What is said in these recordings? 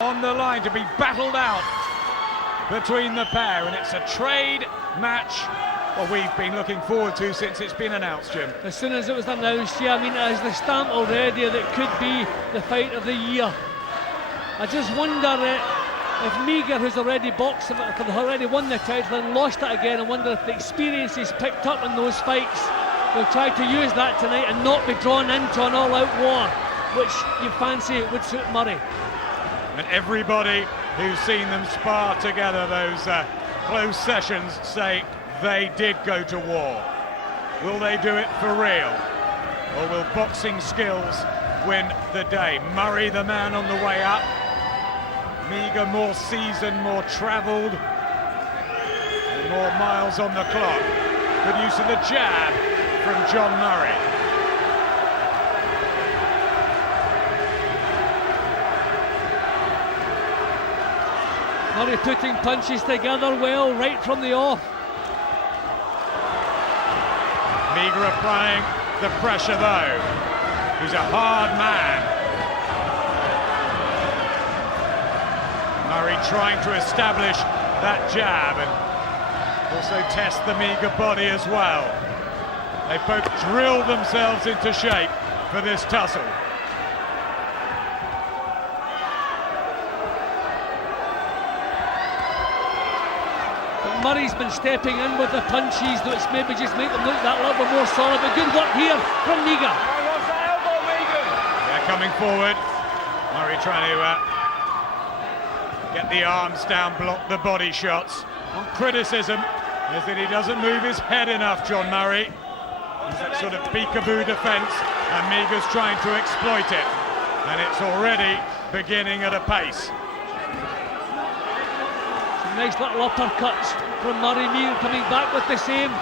On the line to be battled out between the pair, and it's a trade match we've been looking forward to since it's been announced, Jim. As soon as it was announced, yeah, I mean, it has the stamp already that it could be the fight of the year. I just wonder if Meager, who's already boxed, already won the title and lost it again, I wonder if the experience he's picked up in those fights will try to use that tonight and not be drawn into an all-out war, which you fancy would suit Murray. And everybody who's seen them spar together, those close sessions, say they did go to war. Will they do it for real? Or will boxing skills win the day? Murray, the man on the way up. Meager, more seasoned, more travelled, and more miles on the clock. Good use of the jab from John Murray. Murray putting punches together well right from the off. Meager applying the pressure though. He's a hard man. Murray trying to establish that jab and also test the Meager body as well. They both drilled themselves into shape for this tussle. Murray's been stepping in with the punches, which maybe just make them look that little bit more solid, but good work here from Meager. They're coming forward. Murray trying to get the arms down, block the body shots. On criticism is that he doesn't move his head enough, John Murray. He's that sort of peekaboo defence, and Meager's trying to exploit it. And it's already beginning at a pace. Nice little uppercuts from Murray. Meager coming back with the same.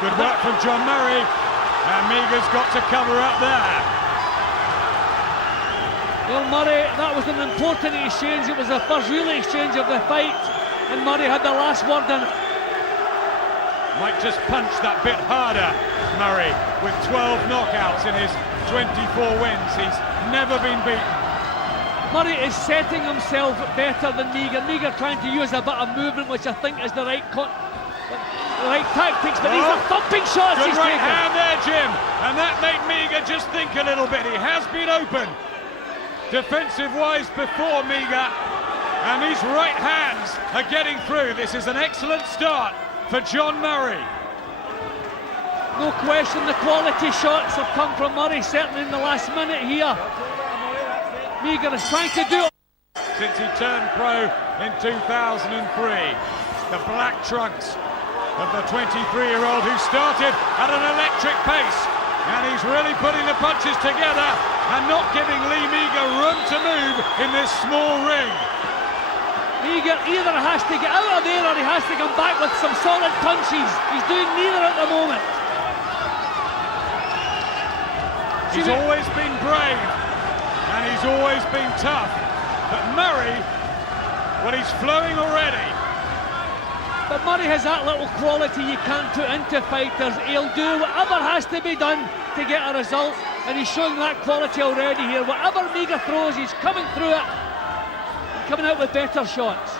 Good work from John Murray, and Meager's got to cover up there. Well, Murray, that was an important exchange. It was the first real exchange of the fight, and Murray had the last word in it. Might just punch that bit harder, Murray, with 12 knockouts in his 24 wins. He's never been beaten. Murray is setting himself better than Meager. Meager trying to use a bit of movement, which I think is the right tactics, but these are thumping shots Good he's right taking. hand there, Jim, and that made Meager just think a little bit. He has been open, defensive-wise before Meager, and these right hands are getting through. This is an excellent start for John Murray. No question the quality shots have come from Murray, certainly in the last minute here. Meager is trying to do it. Since he turned pro in 2003, the black trunks of the 23-year-old who started at an electric pace, and he's really putting the punches together and not giving Lee Meager room to move in this small ring. Meager either has to get out of there or he has to come back with some solid punches. He's doing neither at the moment. He's always been brave. And he's always been tough, but Murray, well, he's flowing already. But Murray has that little quality you can't put into fighters. He'll do whatever has to be done to get a result, and he's showing that quality already here. Whatever Meager throws, he's coming through it and coming out with better shots.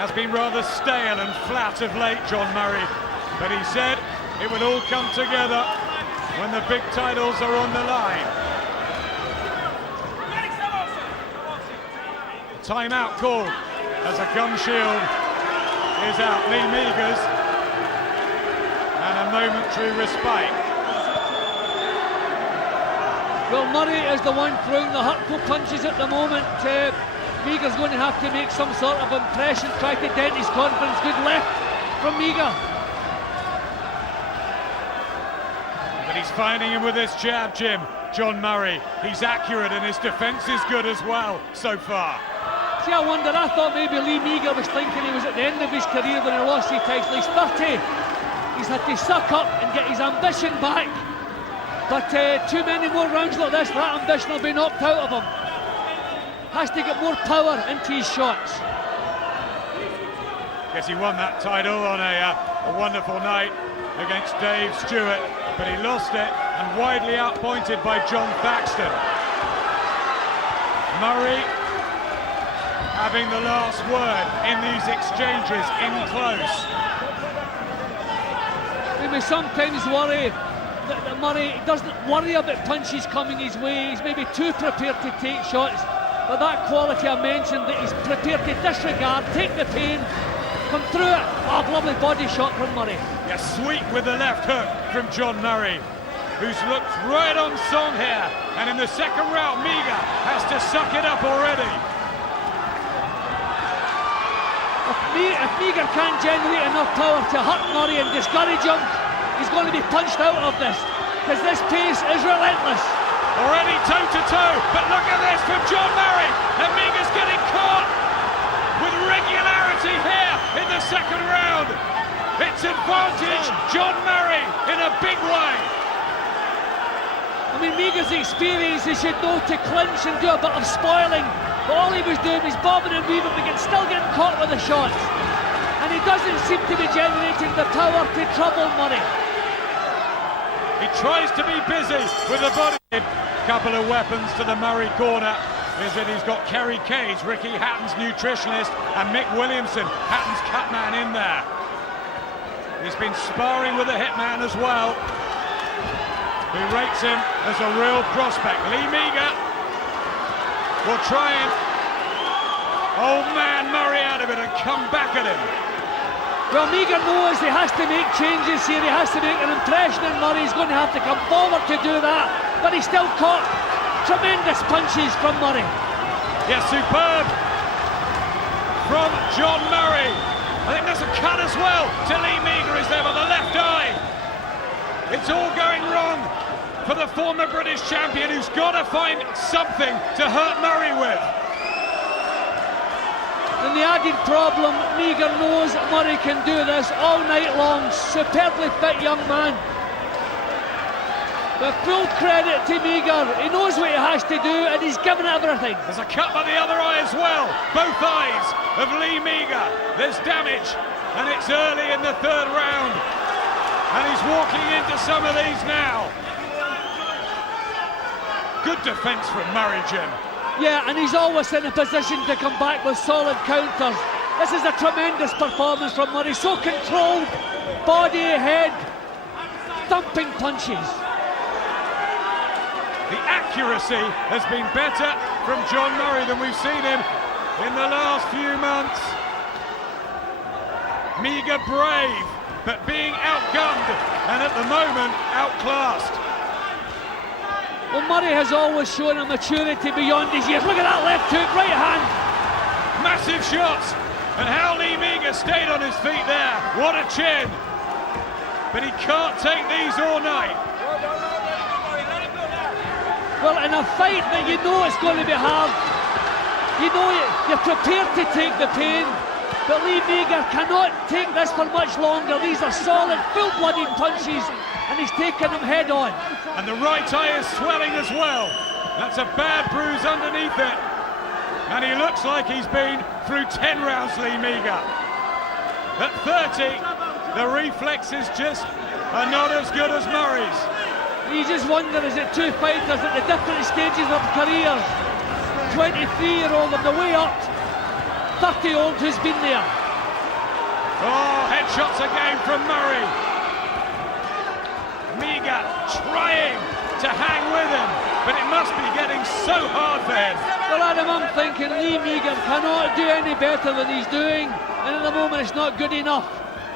Has been rather stale and flat of late, John Murray, but he said it would all come together when the big titles are on the line. Timeout called as a gum shield is out. Lee Meager's, and a momentary respite. Well, Murray is the one throwing the hurtful punches at the moment. Meager's going to have to make some sort of impression, try to dent his confidence. Good left from Meager. But he's finding him with this jab, Jim. John Murray, he's accurate and his defence is good as well so far. See, I wonder, I thought maybe Lee Meager was thinking he was at the end of his career when he lost his title. He's 30. He's had to suck up and get his ambition back. But too many more rounds like this, that ambition will be knocked out of him. Has to get more power into his shots. Guess he won that title on a wonderful night against Dave Stewart, but he lost it and widely outpointed by John Thaxton. Murray having the last word in these exchanges in close. We sometimes worry that Murray doesn't worry about punches coming his way. He's maybe too prepared to take shots, but that quality I mentioned, that he's prepared to disregard, take the pain, come through it. Oh, lovely body shot from Murray. Yeah, sweet with the left hook from John Murray, who's looked right on song here. And in the second round, Meager has to suck it up already. If Meager can't generate enough power to hurt Murray and discourage him, he's going to be punched out of this, because this pace is relentless. Already toe-to-toe, but look at this from John Murray, and Meager's getting caught with regularity here in the second round. It's advantage John Murray in a big way. I mean, Meager's experience, he should know to clinch and do a bit of spoiling, but all he was doing was bobbing and weaving, but still getting caught with the shots. And he doesn't seem to be generating the power to trouble Murray. He tries to be busy with the body. Couple of weapons to the Murray corner is that he's got Kerry Cage, Ricky Hatton's nutritionist, and Mick Williamson, Hatton's cutman, in there. He's been sparring with the hitman as well, who rates him as a real prospect. Lee Meager will try and, oh man, Murray out of it and come back at him. Well, Meager knows he has to make changes here, he has to make an impression on Murray. He's going to have to come forward to do that, but he's still caught tremendous punches from Murray. Yes, superb from John Murray. I think there's a cut as well to Lee Meager, is there, by the left eye. It's all going wrong for the former British champion, who's got to find something to hurt Murray with. And the added problem, Meager knows that Murray can do this all night long. Superbly fit young man. But full credit to Meager. He knows what he has to do and he's given it everything. There's a cut by the other eye as well. Both eyes of Lee Meager. There's damage, and it's early in the third round. And he's walking into some of these now. Good defence from Murray, Jim. Yeah, and he's always in a position to come back with solid counters. This is a tremendous performance from Murray. So controlled, body, head, thumping punches. The accuracy has been better from John Murray than we've seen him in the last few months. Meager brave, but being outgunned, and at the moment outclassed. Well, Murray has always shown a maturity beyond his years. Look at that left hook, right hand. Massive shots, and how Lee Meager stayed on his feet there. What a chin. But he can't take these all night. Well, in a fight that you know it's going to be hard, you know you're prepared to take the pain, but Lee Meager cannot take this for much longer. These are solid, full-blooded punches, and he's taken them head on. And the right eye is swelling as well. That's a bad bruise underneath it. And he looks like he's been through 10 rounds, Lee Meager. At 30, the reflexes just are not as good as Murray's. You just wonder, is it two fighters at the different stages of careers? 23-year-old on the way up, 30-old who's been there. Oh, headshots again from Murray. Meager trying to hang with him, but it must be getting so hard for him. Well, Adam, I'm thinking Lee Meager cannot do any better than he's doing, and at the moment it's not good enough.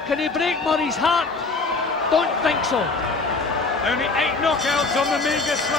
Can he break Murray's heart? Don't think so. Only 8 knockouts on the Meager slate.